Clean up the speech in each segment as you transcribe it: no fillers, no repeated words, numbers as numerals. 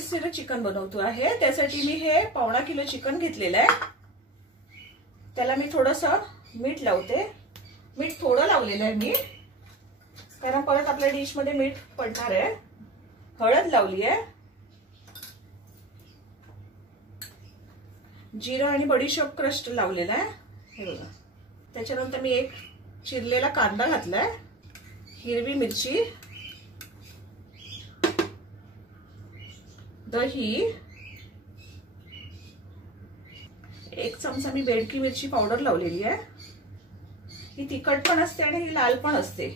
Polyester chicken बनवतो आहे, त्यासाठी मी हे 1.25 किलो चिकन घेतलेलं आहे। त्याला मी थोडंसं मीठ लावते। मीठ थोडं लावलेलं आहे मी, कारण परत आपल्या डिश मध्ये मीठ पडणार आहे। हळद लावली आहे, जिरं आणि बडीशोप क्रश लावलेला आहे हे बघा। त्याच्यानंतर मी एक चिरलेला कांदा घातलाय, हिरवी मिरची, दही, 1 चमचा मी बेडकी मिरची पावडर लावलेली आहे। ही तिखट पण असते आणि ही लाल पण असते।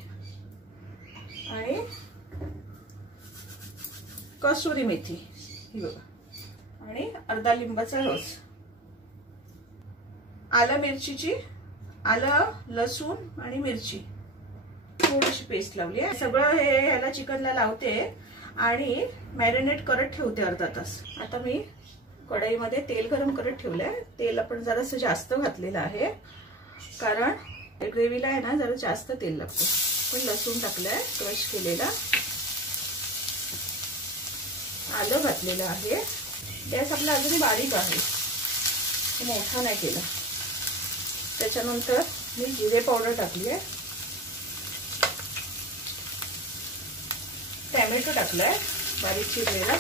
आणि कसुरी मेथी ही बघा, आणि अर्धा लिंबाचा रस, आलं लसूण आणि मिरची थोडीशी पेस्ट लावली आहे। सगळं हे ह्याला चिकनला लावते आणि मॅरिनेट करत ठेवते अर्धा तास। आता मी कढईमध्ये तेल गरम करत ठेवलंय। तेल आपण जरासं जास्त घातलेलं आहे, कारण ग्रेव्हीला आहे ना जरा जास्त तेल लागतं। पण लसूण टाकलंय क्रश केलेला, आलं घातलेलं आहे। गॅस आपला अजूनही बारीक आहे, मोठा नाही केला। त्याच्यानंतर मी जिरे पावडर टाकली आहे, टोमॅटो टाकलाय बारीक चिरलेला,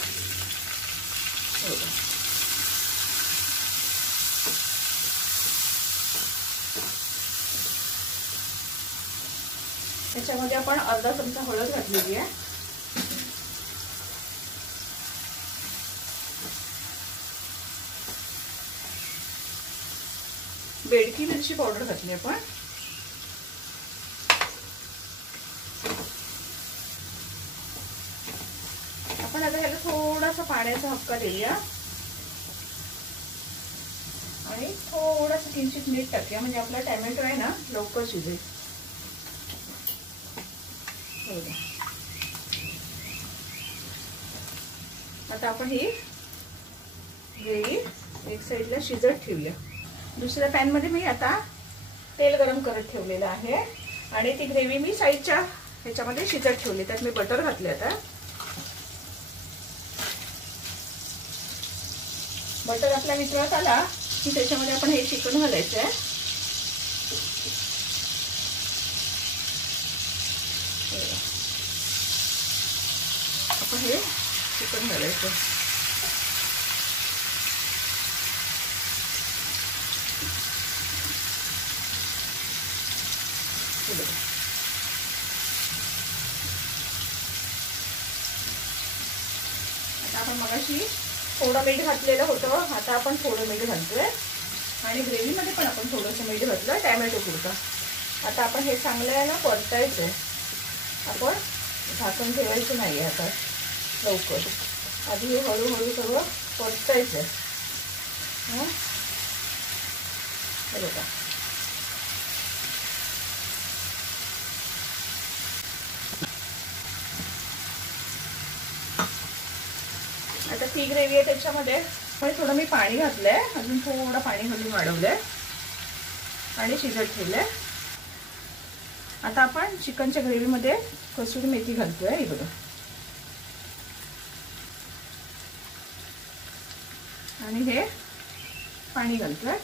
त्याच्यामध्ये आपण अर्धा चमचा हळद घातलेली आहे, बेडकी मिरची पावडर घातली आपण, आपण आता ह्याला थोडासा पाण्याचा हक्का देऊया आणि थोडासा किंचित मीठ टाकूया, म्हणजे आपला टोमॅटो आहे ना लवकर शिजेल। आता आपण ही ग्रेव्ही एक साइडला शिजत ठेवूया। दुसऱ्या पॅन मध्ये मी आता तेल गरम करत ठेवलेलं आहे आणि ती ग्रेव्ही मी साइडच्या ह्याच्यामध्ये शिजत ठेवली। त्यात मी बटर घातले। आता बटर आपल्या वितळत आला की त्याच्यामध्ये आपण हे चिकन घालायचं आहे। आपण हे चिकन घालायचं, आता आपण मगाशी थोडं मीठ घातलेलं होतं, आता आपण थोडं मीठ घालतोय आणि ग्रेव्ही मध्ये पण आपण थोडंसं मीठ घातलं टोमॅटो पुरता। आता आपण हे चांगलं ना परतायचंय, आपण झाकण ठेवायचं नाही आता लवकर, आधी हळूहळू सगळं परतायचंय। हे बघा, आता ती ग्रेव्ही आहे त्याच्यामध्ये थोडं मी पाणी घातलंय, अजून थोडं पाणी घालून वाढवलंय आणि शिजत ठेवलंय। आता आपण चिकनच्या ग्रेव्ही मध्ये कसुरी मेथी घालतोय हे बघा, आणि हे पाणी घालतोय।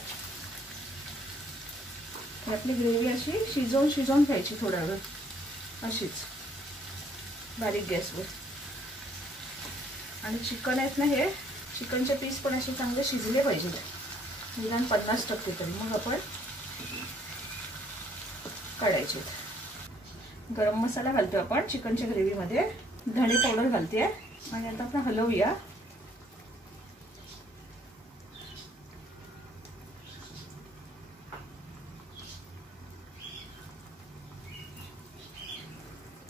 आपली ग्रेव्ही अशी शिजवून घ्यायची थोडा वेळ, अशीच बारीक गॅसवर। आणि चिकन आहेत ना, हे चिकनचे पीस पण असे चांगले शिजले पाहिजेत, निदान 50% तरी, मग आपण काढायचे। गरम मसाला घालतोय आपण चिकनच्या ग्रेव्ही मध्ये, धणे पावडर घालते आणि आता आपण हलवूया।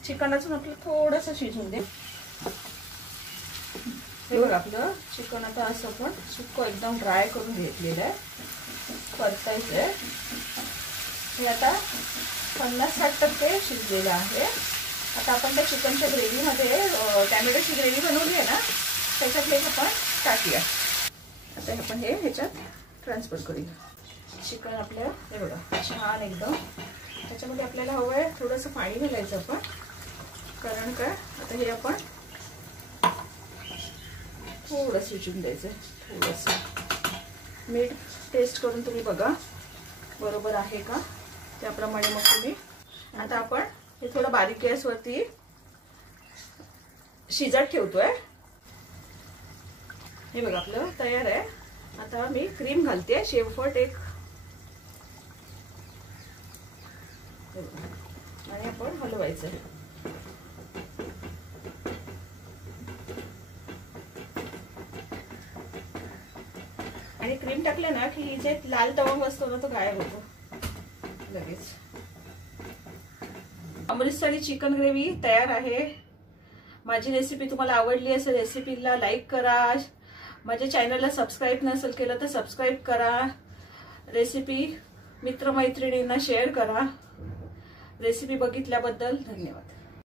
चिकन अजून आपलं थोडंसं शिजून दे। हे बघा, आपलं चिकन आता असं आपण सुक्क एकदम ड्राय करून घेतलेलं आहे, परतायचंय। हे आता 50-60% शिजलेलं आहे। आता आपण त्या चिकनच्या ग्रेव्ही मध्ये टोमॅटोची ग्रेव्ही बनवली आहे ना, त्याच्यात आपण टाकूया। आता आपण हे ह्याच्यात ट्रान्सफर करूया। चिकन आपलं हे बघा छान एकदम, त्याच्यामध्ये आपल्याला हवं आहे थोडंसं पाणी घालायचं आपण, कारण काय आता हे आपण थोडं शिजून द्यायचं. थोडंसं मीठ टेस्ट करून तुम्ही बघा बरोबर आहे का, त्याप्रमाणे मग तुम्ही. आता आपण हे थोडं बारीक गॅसवरती शिजत ठेवतोय. हे बघा आपलं तयार आहे. आता मी क्रीम घालते शेवफट एक, आणि आपण हलवायचं. आणि क्रीम टाकलं ना की जे लाल तवंग असतो ना तो गायब होतो लगेच. अमृतसरी चिकन ग्रेव्ही तयार आहे. माझी रेसिपी तुम्हाला आवडली असेल, रेसिपीला लाईक करा. माझ्या चॅनलला सबस्क्राईब नसेल केलं तर सबस्क्राईब करा. रेसिपी मित्रमैत्रिणींना शेअर करा. रेसिपी बघितल्याबद्दल धन्यवाद.